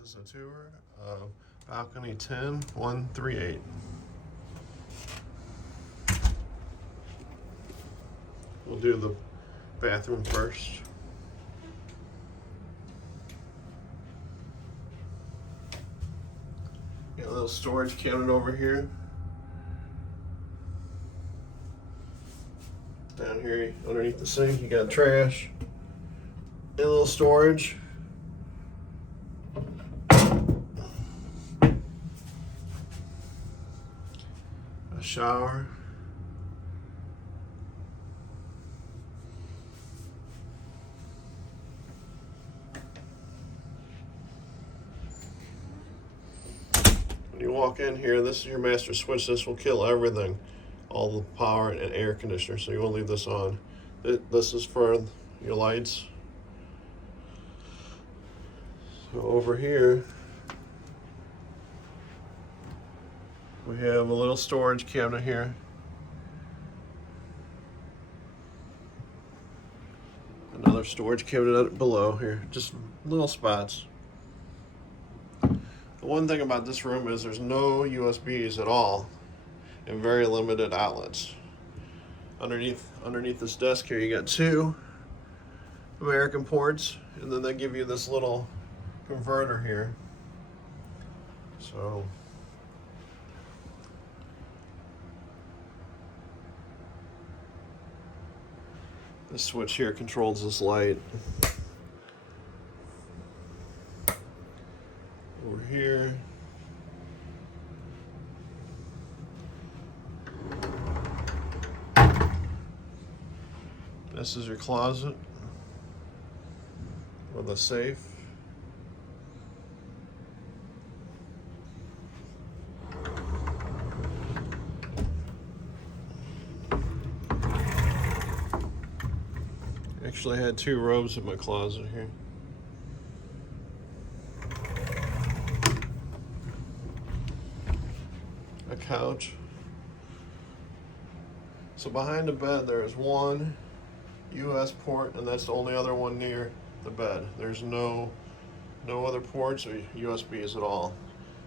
This is a tour of balcony 10138. We'll do the bathroom first. Got a little storage cabinet over here. Down here underneath the sink you got trash and a little storage. A shower. When you walk in here, this is your master switch. This will kill everything, all the power and air conditioner, so you won't leave this on. This is for your lights. So over here we have a little storage cabinet here. Another storage cabinet below here, just little spots. The one thing about this room is there's no USBs at all and very limited outlets. Underneath this desk here you got two American ports, and then they give you this little converter here. So this switch here controls this light. Over here this is your closet with a safe. Actually, I had two robes in my closet here. A couch. So behind the bed there is one US port, and that's the only other one near the bed. There's no other ports or USBs at all.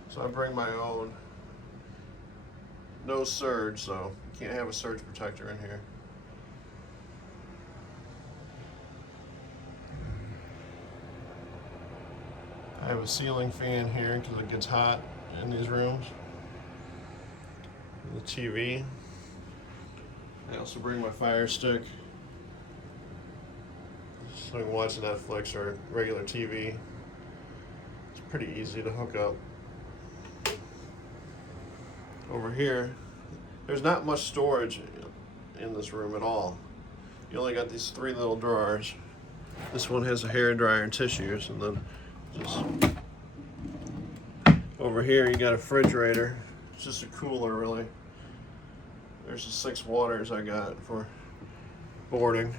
So I bring my own. No surge, so you can't have a surge protector in here. I have a ceiling fan here because it gets hot in these rooms. The TV. I also bring my Fire Stick so I can watch Netflix or regular TV. It's pretty easy to hook up. Over here, there's not much storage in this room at all. You only got these three little drawers. This one has a hair dryer and tissues, and then just over here you got a refrigerator. It's just a cooler, really. There's the 6 waters I got for boarding.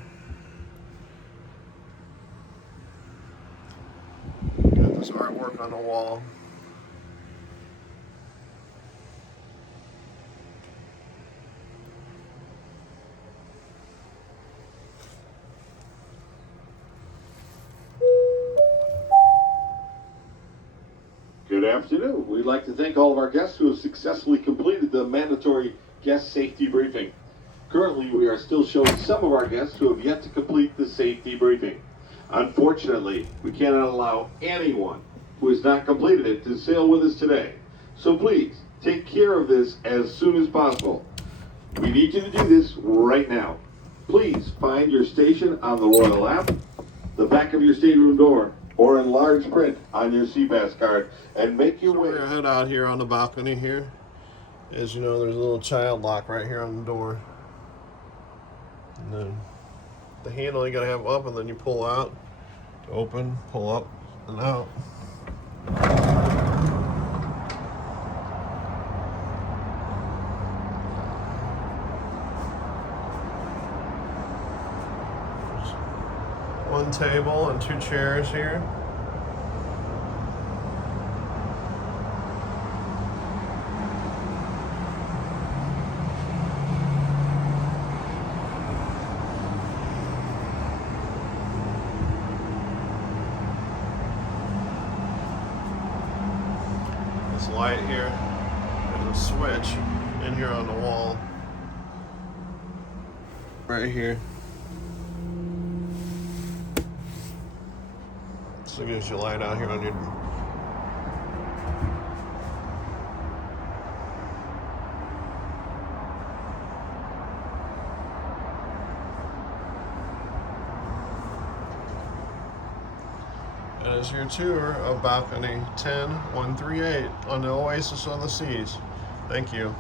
Got this artwork on the wall. Good afternoon. We'd like to thank all of our guests who have successfully completed the mandatory guest safety briefing. Currently, we are still showing some of our guests who have yet to complete the safety briefing. Unfortunately, we cannot allow anyone who has not completed it to sail with us today. So please, take care of this as soon as possible. We need you to do this right now. Please find your station on the Royal app, the back of your stateroom door, or in large print on your SeaPass card, and make your way. We're gonna head out here on the balcony here. As you know, there's a little child lock right here on the door. And then the handle you gotta have up, and then you pull out to open, pull up and out. There's one table and 2 chairs here. light here. There's a switch in here on the wall. Right here. So it gives you light out here on your. That is your tour of balcony 10138 on the Oasis on the Seas. Thank you.